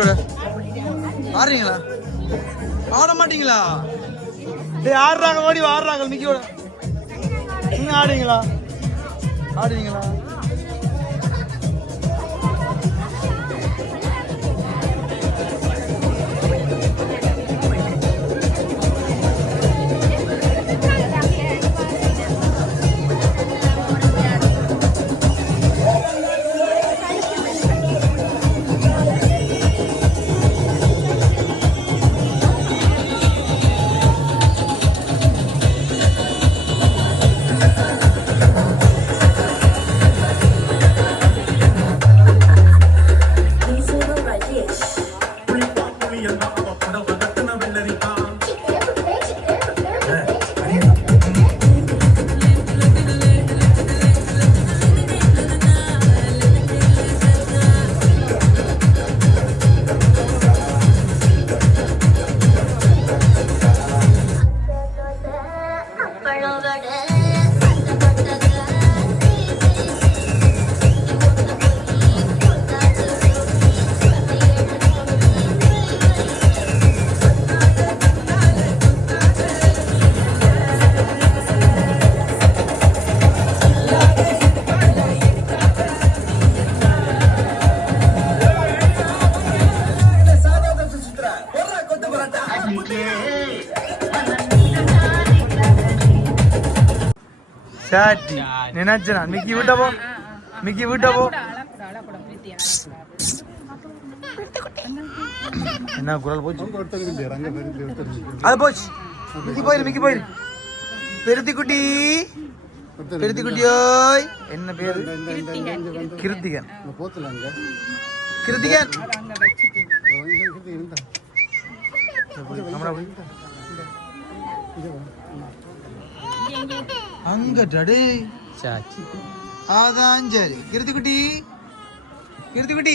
ஆடுவீங்களா ஆடுறீங்களா? ஆட மாட்டீங்களா? டேய் ஆடுறாங்க ஓடி ஆடுறாங்க மிக்கியோட. நீங்க ஆடுவீங்களா ஆடுவீங்களா விட்ட போ மிக்கி விட்ட போ என்ன குரல் போச்சு? அது போச்சு. மிக்கி போயிரு மிக்கி போயிரு. பெருத்தி குட்டி பெருத்தி குட்டியோய் என்ன பேரு? கிருத்திகன் கிருத்திகன். நம்மடா போய். அங்க டடே சாச்சி. அதான் சரி கிருத்திக்குட்டி கிருத்திக்குட்டி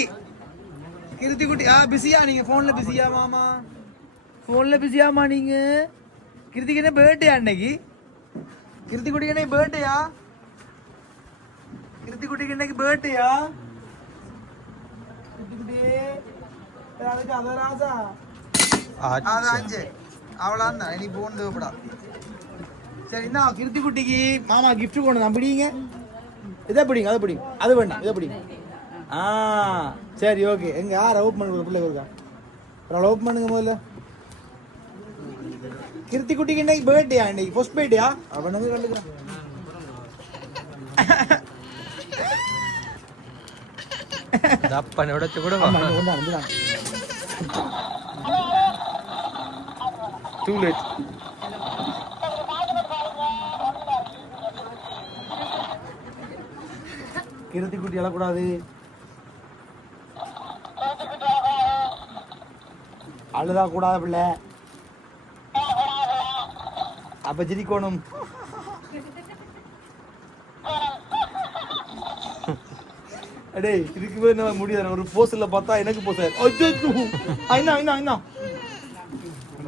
கிருத்திக்குட்டி ஆ பிஸியா நீங்க? போன்ல பிஸியா மாமா? போன்ல பிஸியாமா நீங்க? கிருத்திக்கு என்ன பர்த்டே அன்னைக்கு கிருத்திக்குட்டிக்கு என்ன பர்த்டேயா கிருத்திக்குட்டிக்கு இன்னைக்கு பர்த்டேயா கிருத்திக்குட்டி ராஜா. அதான் சரி அவ்வளோதான் தான். இனி போன் தேவைப்படா சரி என்ன கிருத்தி குட்டிக்கு மாமா gift கொண்டு வந்து பிடிங்க. இதை பிடிங்க அதை பிடிங்க. அது வேண்டாம் இதை பிடிங்க. ஆ சரி ஓகே எங்க யார் ஓப்பன் பண்ணுங்க பிள்ளை இருக்கா? அப்புறம் ஓப்பன் பண்ணுங்க முதல்ல. கிருத்தி குட்டிக்கு இன்னைக்கு பர்த்டேயா இன்னைக்கு ஃபர்ஸ்ட் பர்த்டேயா அவனுக்கு கண்டுக்கிறேன். தப்பனை உடைச்சு கூட டூ லேட் கிருத்தி குட்டி எழக்கூடாது அழுதா கூடாது பிள்ளை. அப்ப சிரிக்கணும். அடே இதுக்கு மேல என்ன முடியாது. ஒரு போஸ்ல பார்த்தா எனக்கு போஸ் அச்சோ ஐனா ஐனா ஐனா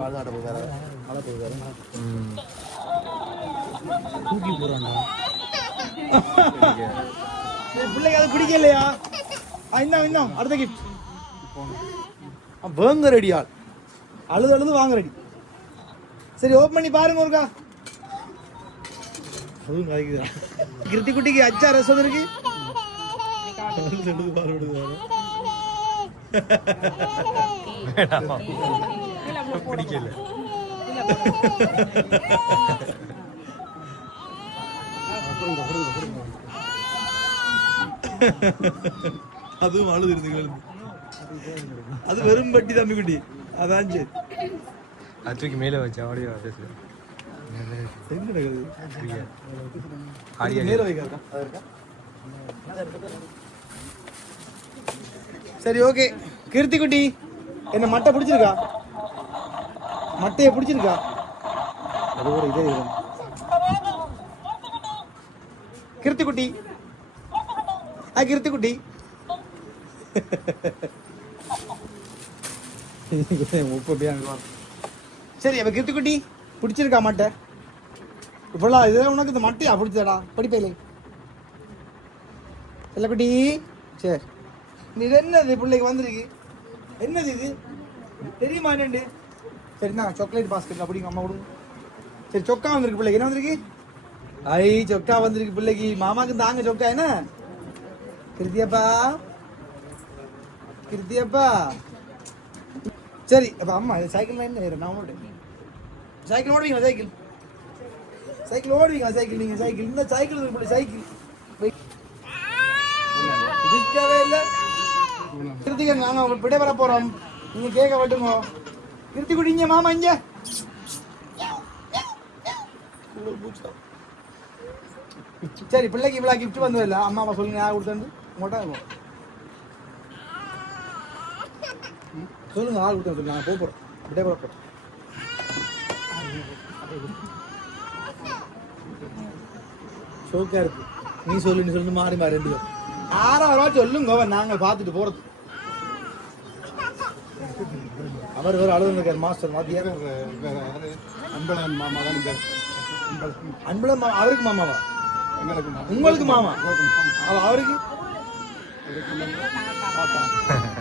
அழகாட வேற அழ வேற. தூக்கி போறானா பிள்ளைக்கு அது பிடிக்கலையா? ஐனா ஐனா அடுத்த கிஃப்ட் வேங்க ரெடியால் அழுது அழுது வாங்க ரெடி சரி ஓப்பன் பண்ணி பாருங்க ஒருக்கா அதுவும் காய்க்குதா? கிருத்தி குட்டிக்கு அச்சா ரசம் இருக்கு. அழுது பாரு விடுது வேணாமா அதுவும் அழுது இருந்து அது வெறும் பட்டி தம்பி குட்டி. அதான் சரி. அது தூக்கி மேலே வச்சு ஆடியோ வைக்காதா சரி ஓகே கீர்த்தி குட்டி என்ன மட்டை பிடிச்சிருக்கா? மட்டையை பிடிச்சிருக்கா? அது ஒரு இதே இது. கீர்த்தி குட்டி குட்டி முப்பது சரி அப்ப கீர்த்தி குட்டி பிடிச்சிருக்கா மட்டை இப்போலாம் இது உனக்கு இந்த மட்டையா பிடிச்சடா படிப்பையிலே செல்லக்குட்டி சரி நீ இது என்னது பிள்ளைக்கு வந்திருக்கு என்னது இது தெரியுமா என்னண்டு சரி நான் சாக்லேட் பாஸ்கெட் அப்படிங்க அம்மா கொடுங்க சரி சொக்கா வந்திருக்கு பிள்ளைக்கு என்ன வந்திருக்கு ஐ சொக்கா வந்திருக்கு பிள்ளைக்கு மாமாக்கு தாங்க சொக்கா என்ன கிருத்தியப்பா கிருத்தியப்பா சரி அப்ப அம்மா இது சைக்கிள் என்ன வேறு நான் ஓடுறேன். சைக்கிள் ஓடுவீங்களா சைக்கிள் சைக்கிள் ஓடுவீங்களா சைக்கிள் நீங்க? சைக்கிள் இந்த சைக்கிள் இருக்கு சைக்கிள் இருக்கவே இல்லை. கிருத்திகா நாங்க விட வர போறோம். நீங்க கேட்க விட்டுங்க கிருத்தி குடிங்க மாமா இங்க. சரி பிள்ளைக்கு இவ்வளோ கிஃப்ட் வந்து இல்லை. அம்மா அப்பா சொல்லுங்க யார் கொடுத்தது உங்கள்கிட்ட இருக்கும் சொல்லுங்க ஆள் கொடுத்தா சொல்லுங்க நான் போகிறோம் அப்படியே விட இருக்கு. நீ சொல்லு நீ சொல்லு மாறி மாறி ரெண்டு பேரும். ஆறாவது ரூபா சொல்லுங்க நாங்கள் பார்த்துட்டு போறது. அவர் வேற அழுது இருக்கார் மாஸ்டர். மாத்தியார் அன்பழகன் மாமா தான் அன்புல அவருக்கு மாமாவா? மாமா. உங்களுக்கு மாமா? அவ அவருக்கு?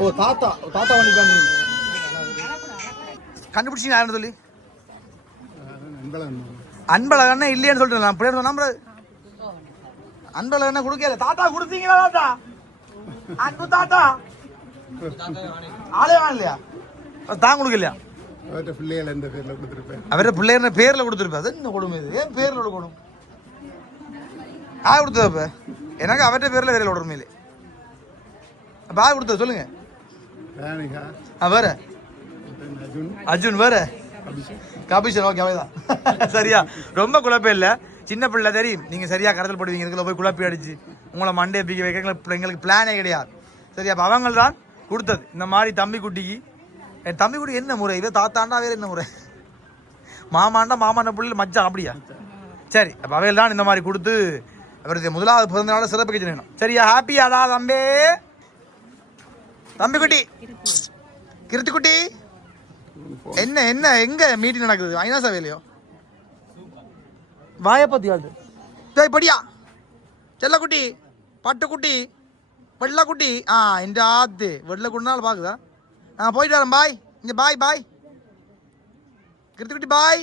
ஓ தாத்தா. தாத்தா வண்டி கண்டுபிடிச்சிங்க யாருன்னு சொல்லி? அன்பழகன் இல்லையான்னு சொல்லிட்டு நான் பிள்ளைங்க நம்புறது அன்பழகண்ணே கொடுக்கல. தாத்தா கொடுத்தீங்களா தாத்தா? அன்பு தாத்தா? ஆளே வாங்கலையா தான் கொடுக்கலையா? அவர்கிட்ட பிள்ளைகள் எந்த பேர்ல கொடுத்துருப்பேன். பேர்ல அது என்ன கொடுமை இது. ஏன் பேர்ல கொடுக்கணும்? ஆ கொடுத்தது அப்ப எனக்கு அவர்கிட்ட பேர்ல வேற இல்லை அப்ப ஆ கொடுத்தது சொல்லுங்க. ஆ வேற. அர்ஜுன். வேற. கபிஷன் ஓகே அவைதான் சரியா? ரொம்ப குழப்பம் இல்லை. சின்ன பிள்ளை தெரியும். நீங்கள் சரியா கடத்தல் போடுவீங்க. இதுக்குள்ள போய் குழப்பி அடிச்சு? உங்களை மண்டே பிக்க வைக்க எங்களுக்கு பிளானே கிடையாது. சரி அப்போ அவங்க தான் கொடுத்தது. இந்த மாதிரி தம்பி குட்டிக்கு என் தம்பி கூட என்ன முறை? இவன் தாத்தாண்டா வேற என்ன முறை? மாமாண்டா மாமான பிள்ளை மச்சான் அப்படியா? சரி அப்போ அவையில் தான் இந்த மாதிரி கொடுத்து அவருடைய முதலாவது பிறந்த நாள் சிறப்பு செய்யணும் சரியா? ஹாப்பியாடா தம்பி. தம்பி குட்டி. கிருத்து குட்டி என்ன என்ன எங்க மீட்டிங் நடக்குது? ஐநா சபையிலையோ? வாய பத்தி படியா டேய் படியா. செல்லக்குட்டி பட்டுக்குட்டி வெள்ளக்குட்டி. ஆ இந்த ஆத்து. வெள்ள பார்க்குதா நான் ஆ போயிட்டு வரேன் பாய் இங்கே பாய் பாய் கிருத்திக்குட்டி பாய்